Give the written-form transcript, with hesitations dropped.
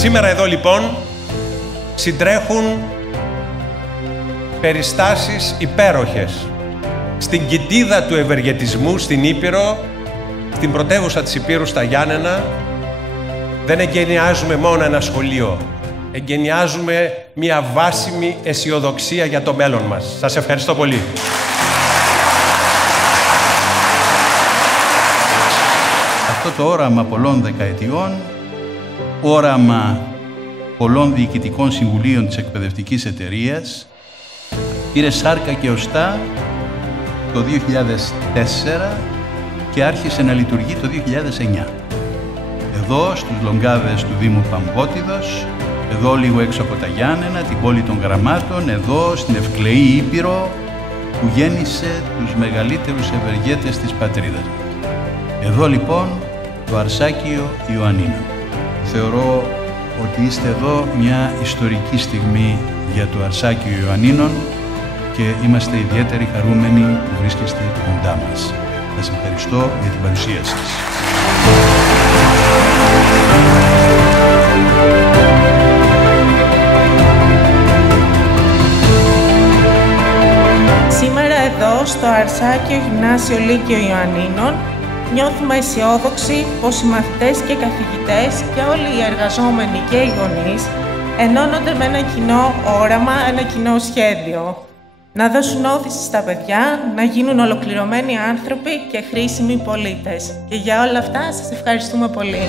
Σήμερα εδώ λοιπόν συντρέχουν περιστάσεις υπέροχες στην κοιτίδα του ευεργετισμού στην Ήπειρο, στην πρωτεύουσα της Υπήρου στα Γιάννενα. Δεν εγκαινιάζουμε μόνο ένα σχολείο, εγκαινιάζουμε μια βάσιμη αισιοδοξία για το μέλλον μας. Σας ευχαριστώ πολύ. Αυτό το όραμα πολλών δεκαετιών, όραμα πολλών διοικητικών συμβουλίων της εκπαιδευτικής εταιρείας, πήρε σάρκα και οστά το 2004 και άρχισε να λειτουργεί το 2009. Εδώ, στους λογκάδες του Δήμου Παμπότιδος, εδώ λίγο έξω από τα Γιάννενα, την πόλη των Γραμμάτων, εδώ στην Ευκλεή Ήπειρο, που γέννησε τους μεγαλύτερους ευεργέτες της πατρίδας. Εδώ λοιπόν το Αρσάκιο Ιωαννίνων. Θεωρώ ότι είστε εδώ μια ιστορική στιγμή για το Αρσάκιο Ιωαννίνων και είμαστε ιδιαίτεροι χαρούμενοι που βρίσκεστε κοντά μας. Σας ευχαριστώ για την παρουσία σας. Σήμερα εδώ στο Αρσάκιο Γυμνάσιο Λύκειο Ιωαννίνων νιώθουμε αισιόδοξοι πως οι μαθητές και καθηγητές και όλοι οι εργαζόμενοι και οι γονείς ενώνονται με ένα κοινό όραμα, ένα κοινό σχέδιο. Να δώσουν όθηση στα παιδιά, να γίνουν ολοκληρωμένοι άνθρωποι και χρήσιμοι πολίτες. Και για όλα αυτά σας ευχαριστούμε πολύ.